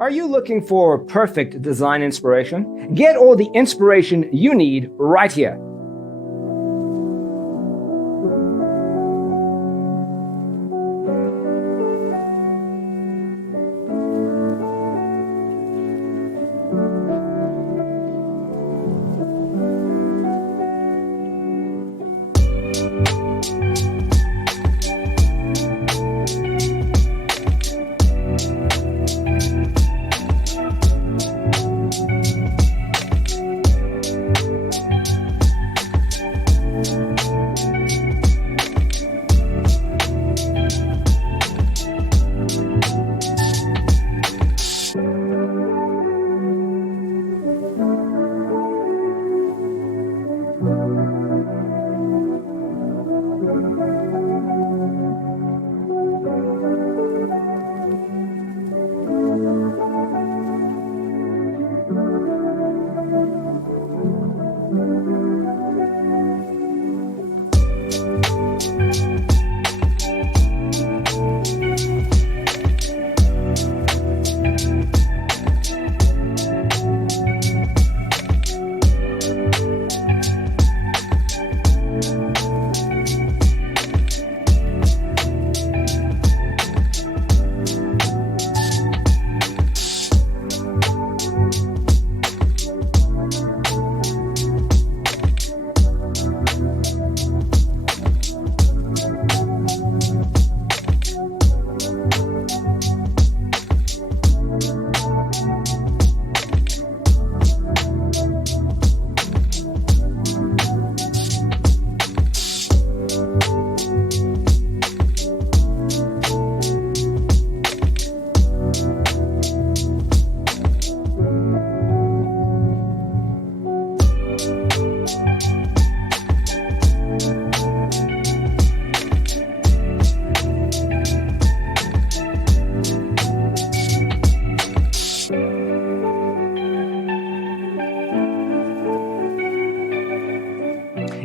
Are you looking for perfect design inspiration? Get all the inspiration you need right here.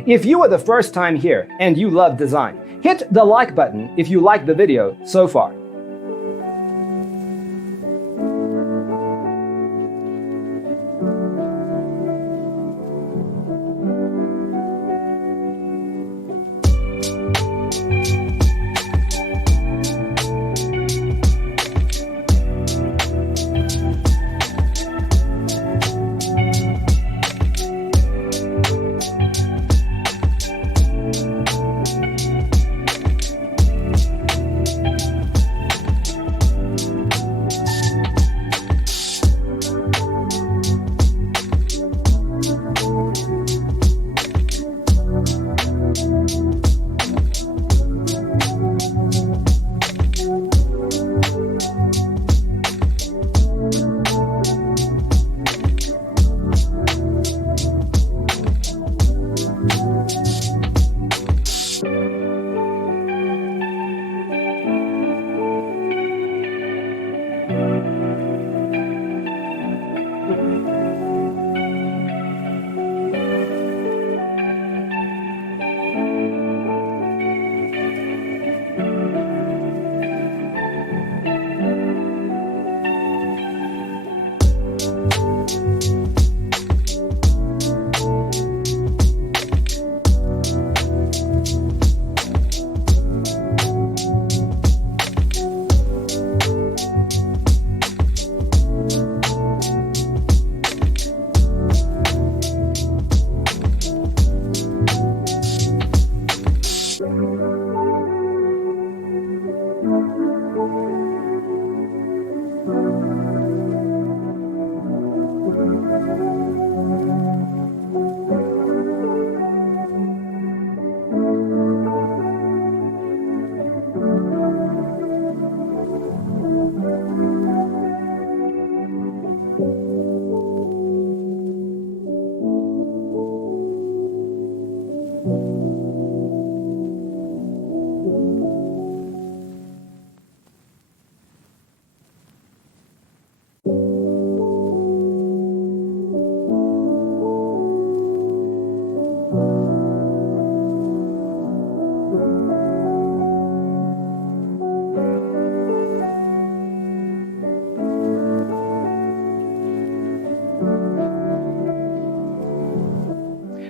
If you are the first time here and you love design, hit the like button if you like the video so far.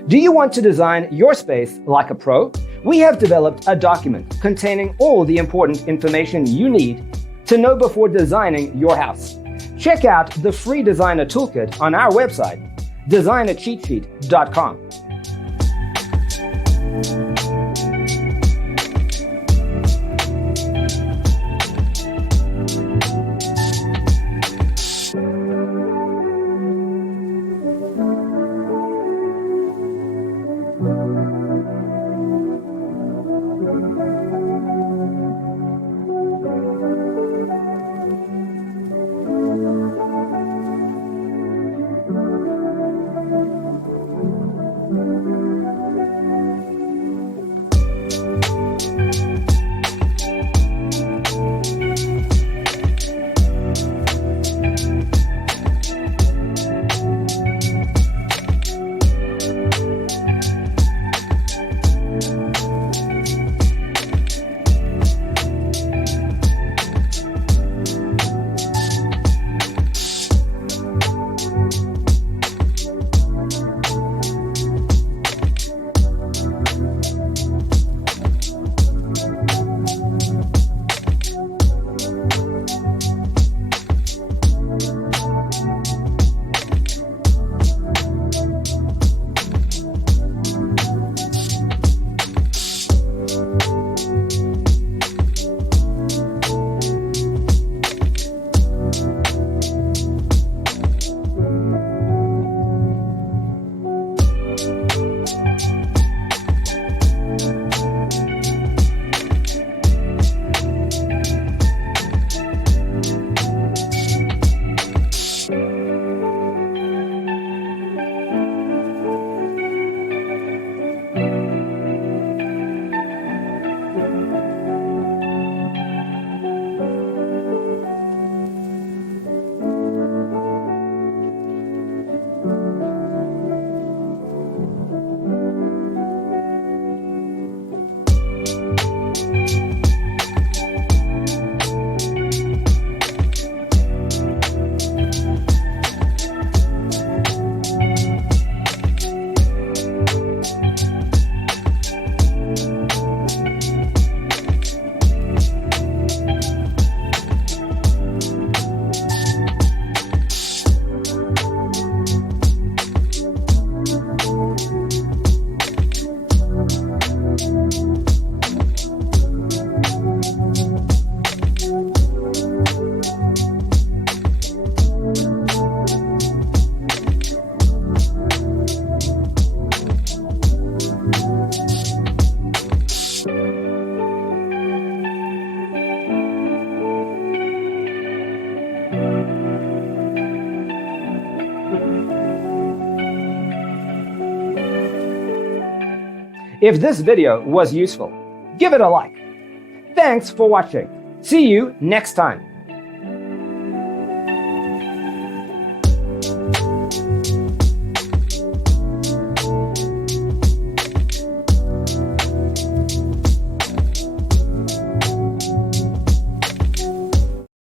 Do you want to design your space like a pro? We have developed a document containing all the important information you need to know before designing your house. Check out the free designer toolkit on our website, designercheatsheet.com. If this video was useful, give it a like. Thanks for watching. See you next time.